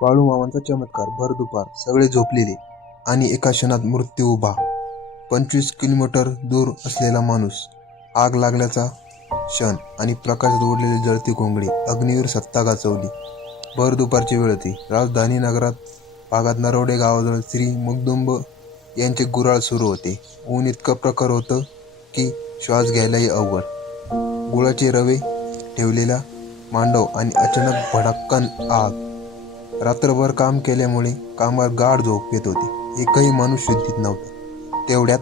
बाळूमामांचा चमत्कार. भर दुपार, सगळे झोपलेले आणि एका क्षणात मृत्यू उभा. 25 किलोमीटर दूर असलेला माणूस. आग लागल्याचा क्षण आणि प्रकाशात ओढलेली जळती घोंगडी. अग्नीवर सत्ता गाजवली. भर दुपारची वेळ होती. राजधानी नगरात भागात नरवडे गावाजवळ श्री मगदुंब यांचे गुऱ्हाळ सुरू होते. ऊन इतकं प्रखर होतं की श्वास घ्यायलाही अवघड. गुळाचे रवे ठेवलेला मांडव आणि अचानक भडक्कन आग. रात्रभर काम केल्यामुळे कामावर गाढ झोप येत होती. एकही माणूस शुद्धीत नव्हता. तेवढ्यात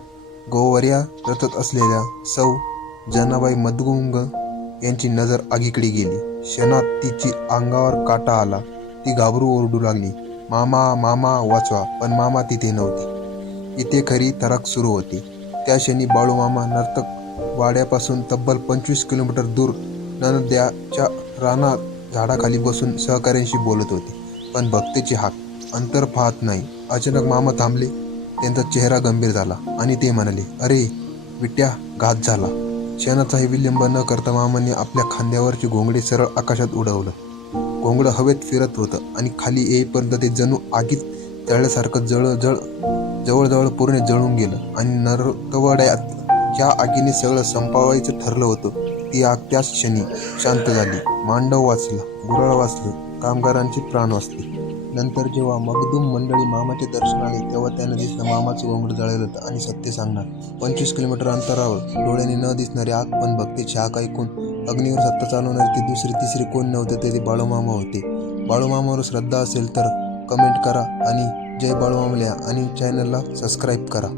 गोवर्या रचत असलेल्या सौ जनाबाई मदगुंग यांची नजर आगीकडे गेली. क्षणात तिची अंगावर काटा आला. ती घाबरू ओरडू लागली, मामा मामा वाचवा. पण मामा तिथे नव्हते. इथे खरी थराक सुरू होती. त्या क्षणी बाळूमामा नर्तक वाड्यापासून तब्बल 25 किलोमीटर दूर ननद्याच्या रानात झाडाखाली बसून सहकाऱ्यांशी बोलत होते. पण भक्तीची हाक, अंतर पाहत नाही. अचानक मामा थांबले. त्यांचा चेहरा गंभीर झाला आणि ते म्हणाले, अरे विट्या, घात झाला. क्षणाचाही विलंब न करता मामांनी आपल्या खांद्यावरचे घोंगडे सरळ आकाशात उडवलं. घोंगडं हवेत फिरत होतं आणि खाली येईपर्यंत ते जणू आगीत जळल्यासारखं जवळजवळ पूर्ण जळून गेलं. आणि नरवड्यात ज्या आगीने सगळं संपवायचं ठरलं होतं, ती आग त्याच क्षणी शांत झाली. मांडव वाचला, गुऱ्हाळ वाचलं, कामगारांचे प्राण वाचले. नंतर जेव्हा मगदूम मंडळी मामाच्या दर्शनाला आली, तेव्हा त्यांना दिसलं मामाचं घोंगडं जळलेलं होतं. आणि सत्य सांगणार, 25 किलोमीटर अंतरावर डोळ्याने न दिसणारी आग, पण भक्तीची हाक ऐकून अग्नीवर सत्ता चालवणारे ते दुसरे तिसरे कोण नव्हते, ते बाळूमामा होते. बाळूमामावर श्रद्धा असेल तर कमेंट करा आणि जय बाळूमामा लिहा आणि चॅनलला सबस्क्राईब करा.